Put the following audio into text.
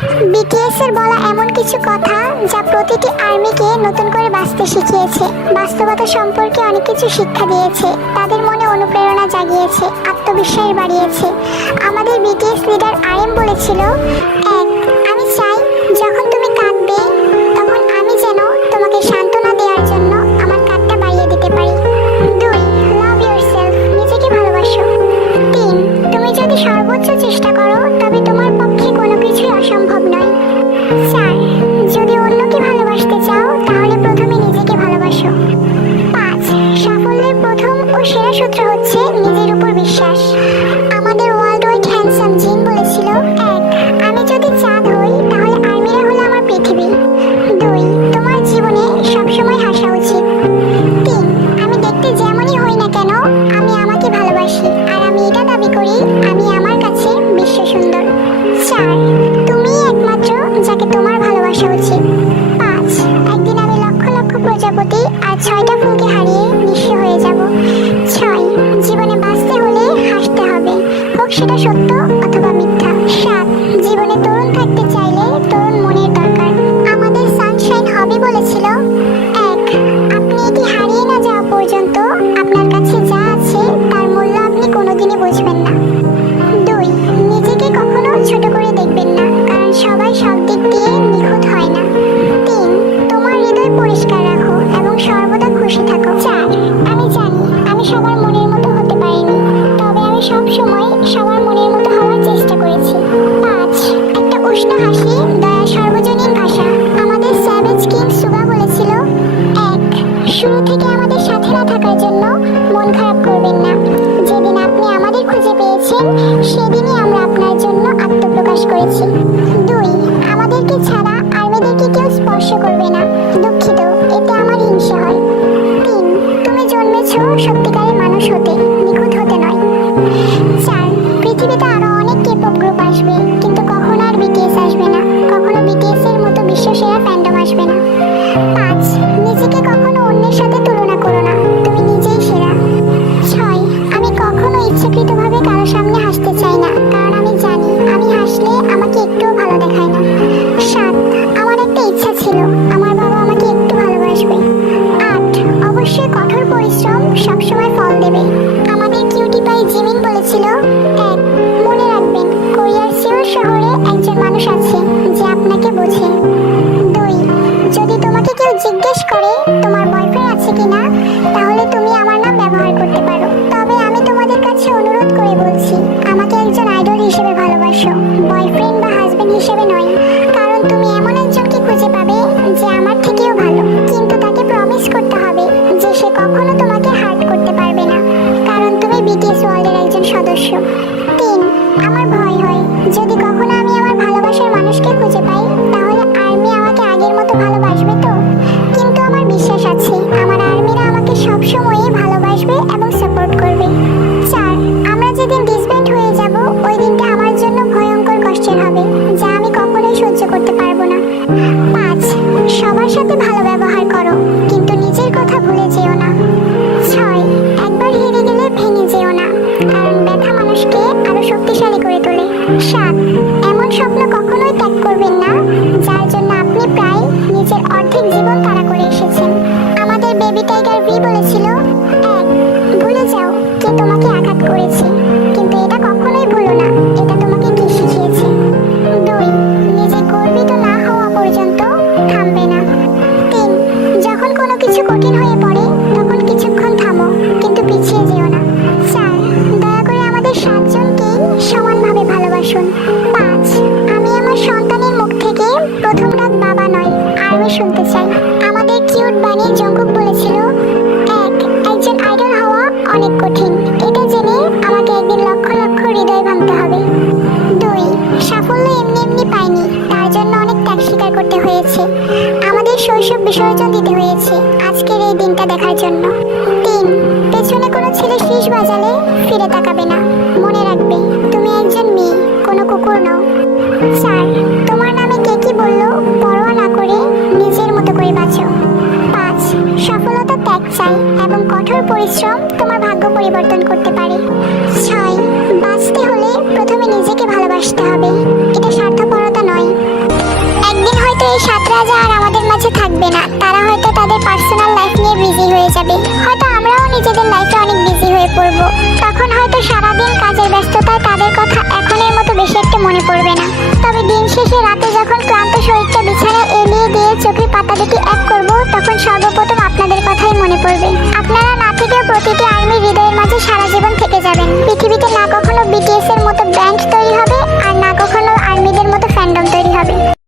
BTS এর বলা এমন কিছু কথা যা প্রতিটি আর্মিকে নতুন করে বাঁচতে শিখিয়েছে, বাস্তবতা সম্পর্কে অনেক কিছু শিক্ষা দিয়েছে, তাদের মনে অনুপ্রেরণা জাগিয়েছে, আত্মবিশ্বাস বাড়িয়েছে। আমাদের বিটিএস লিডার RM বলেছিল, এক, আমি চাই যখন তুমি কাঁদবে তখন আমি যেন তোমাকে সান্ত্বনা দেওয়ার জন্য আমার কাঁধটা বাড়িয়ে দিতে পারি। দুই, লাভ ইয়োরসেলফ, নিজেকে ভালোবাসো। তিন, তুমি যদি সর্বোচ্চ চেষ্টা করো তবে তোমার পক্ষে কোনো কিছুই অসম্ভব নয়। চার, যদি অন্যকে ভালোবাসতে চাও তাহলে প্রথমে নিজেকে ভালোবাসো। পাঁচ, সাফল্যের প্রথম ও সেরা সূত্র হচ্ছে নিজের উপর বিশ্বাস। আমাদের ওয়ার্ল্ড ওয়াইড হ্যান্ডসাম জিন বলেছিল, এক, আমি যদি চাঁদ হই তাহলে আর্মিরা হলো আমার পৃথিবী। দুই, তোমার জীবনে সবসময় হাসা উচিত। তিন, আমি দেখতে যেমনই হই না কেন আমি আমাকে ভালোবাসি, আর আমি এটা দাবি করি আমি আমার কাছে বিশ্ব সুন্দর। চার, তুমি একমাত্র যাকে তোমার ভালোবাসা উচিত। পাঁচ, একদিন আমি লক্ষ লক্ষ প্রজাপতি আর 6টা ফুলকে হারিয়ে নিঃস্ব হয়ে যাব। ছয়, জীবনে বাঁচতে হলে হাসতে হবে, হোক সেটা সত্য অথবা মিথ্যা। সাত, জীবনে তরুণ থাকতে চাইলে তরুণ মনের দরকার। আমাদের সানশাইন হবি বলেছিল, এক, আপনি এটি হারিয়ে না যাওয়া পর্যন্ত আপনার কাছে যা আছে তার মূল্য আপনি কোনোদিনই বুঝবেন না। দুই, নিজেকে কখনো ছোট করে দেখবেন না, কারণ সবাই সব দিক দিয়ে নিখুঁত হয় না। তিন, তোমার হৃদয় পরিষ্কার রাখো এবং সর্বদা খুশি থাকো। চার, আমি জানি আমি সবার মনের মতো হতে পারিনি, তবে আমি সব সময় সবার মনের মতো হওয়ার চেষ্টা করেছি। পাঁচ, একটা উষ্ণ হাসি দয়া সর্বজনীন ভাষা। আমাদের স্যাভেজ কিং সুগা বলেছিল, এক, শুরু থেকে আমাদের সাথে না থাকার জন্য মন খারাপ করবেন না। যেদিন আপনি আমাদের খুঁজে পেয়েছেন সেদিনই আমরা আপনার জন্য আত্মপ্রকাশ করেছি। দুই, আমাদেরকে ছাড়া আর্মিদেরকে কেউ স্পর্শ করবে না। দুঃখিত, এতে আমার হিংসা হয়। তিন, তুমি জন্মেছ সত্যিকারের মানুষ হতে, নিখুঁত হতে নয়। চার, পৃথিবীতে আরো অনেক কেপপ গ্রুপ আসবে, কিন্তু কখনো আর বিটিএস আসবে না, কখনো বিটিএস এর মতো বিশ্বসেরা ফ্যান্ডম আসবে না। পাঁচ, নিজেকে কখনো অন্যের সাথে তুলনা করো না, তুমি নিজেই সেরা। ছয়, আমি কখনো ইচ্ছাকৃতভাবে কারো সামনে হাসতে চাই না, কারণ আমি জানি আমি হাসলে আমাকে একটুও ভালো দেখায় না। সাত, আমার একটা ইচ্ছা ছিল আমার বাবা আমাকে একটু ভালোবাসবে। আট, অবশ্যই কঠোর পরিশ্রম সবসময় ফল দেবে। আমাদের কিউটি পাই জিমিন বলেছিল, এক, মনে রাখবেন কোরিয়ার সিওল শহরে একজন মানুষ আছে যে আপনাকে বোঝে। দুই, যদি তোমাকে কেউ জিজ্ঞেস করে তোমার বয়ফ্রেন্ড আছে কিনা, তাহলে তুমি আমার নাম ব্যবহার করতে পারো। তবে আমি তোমাদের কাছে অনুরোধ করে বলছি, আমাকে একজন আইডল হিসেবে ভালোবাসো, বয়ফ্রেন্ড বা হাজবেন্ড হিসেবে নয়, কারণ তুমি এমন একজনকে খুঁজে পাবে যে আমার থেকেও ভালো, কিন্তু তাকে প্রমিস করতে হবে যে সে কখনো তোমাকে হার্ট করতে পারবে না, কারণ তুমি বিটিএস ওয়ার্ল্ডের একজন সদস্য। তিন, আমার ভয় হয় যদি কখনো আমি আমার ভালোবাসার মানুষকে খুঁজে পাই তাহলে আর্মি আমাকে আগের মতো ভালোবাসবে তো, কিন্তু আমার বিশ্বাস আছে আমার আর্মিরা আমাকে সবসময়ই ভালোবাসবে এবং সাপোর্ট করবে। চার, আমরা যেদিন ডিসব্যান্ড হয়ে যাব ওই দিনটা আমার জন্য ভয়ঙ্কর কষ্টের হবে, যা আমি কখনোই সহ্য করতে পারবো না। পাঁচ, সবার সাথে ভালো ব্যবহার করো, কিন্তু নিজের কথা ভুলে যেও না। ছয়, একবার হেরে গেলে ভেঙে যেও না, কারণ ব্যথা মানুষকে আরো শক্তিশালী করে তোলে। সাত, এমন স্বপ্ন কখনোই ত্যাগ করবেন না যার জন্য আপনি প্রায় নিজের অর্ধেক জীবন তাড়া করে এসেছেন। আমাদের বেবি টাইগার ভি বলেছিল, এক, ভুলে যাও কে তোমাকে আঘাত করেছে, কিন্তু এটা কখনোই ভুলো না এটা তোমাকে কি শিখিয়েছে। দুই, নিজে গর্বিত না হওয়া পর্যন্ত থামবে না। তিন, যখন কোনো কিছু কঠিন হয়ে পড়ে তখন কিছুক্ষণ থামো, কিন্তু পিছিয়ে যেও না। চার, দয়া করে আমাদের 7 জনকেই সমানভাবে ভালোবাসুন। পাঁচ, আমি আমার সন্তানের মুখ থেকে প্রথম ডাক বাবা নয় আর্মি শুনতে চাই। আমাদের কিউট বানি জঙ্কুক বলেছিল, এক, একজন আইডল হওয়া অনেক কঠিন, এটা জেনে আমাকে একদিন লক্ষ লক্ষ হৃদয় ভাঙতে হবে। দুই, সাফল্য এমনি এমনি পাইনি, তার জন্য অনেক ত্যাগ স্বীকার করতে হয়েছে, আমাদের শৈশব বিসর্জন দিতে হয়েছে আজকের এই দিনটা দেখার জন্য। তিন, পেছনে কোনো ছেলে শীষ বাজালে ফিরে তাকাবে না, মনে রাখবে তুমি একজন মেয়ে, কোনো কুকুর নও। চার, তোমার নামে কে কি বললো পরোয়া না করে নিজের মতো করে বাঁচো। পাঁচ, সফলতা ত্যাগ চাই এবং কঠোর পরিশ্রম তোমার ভাগ্য পরিবর্তন করতে পারে। ছয়, বাঁচতে হলে প্রথমে নিজেকে ভালোবাসতে হবে, এটা স্বার্থপরতা নয়। মাঝে থাকবে না, তারা হয়তো তাদের পার্সোনাল লাইফ নিয়ে বিজি হয়ে যাবে। হয়তো আমরাও নিজেদের লাইফে অনেক বিজি হয়ে পড়বো। তখন হয়তো সারাদিন কাজের ব্যস্ততায় তাদের কথা এখনের মতো বেশি একটা মনে পড়বে না। তবে দিন শেষে রাতে যখন ক্লান্ত শরীরটা বিছানায় এলিয়ে দিয়ে চোখের পাতা দুটি এক করবো, তখন সর্বপ্রথম আপনাদের কথাই মনে পড়বে। আপনারা না থেকেও প্রতিটি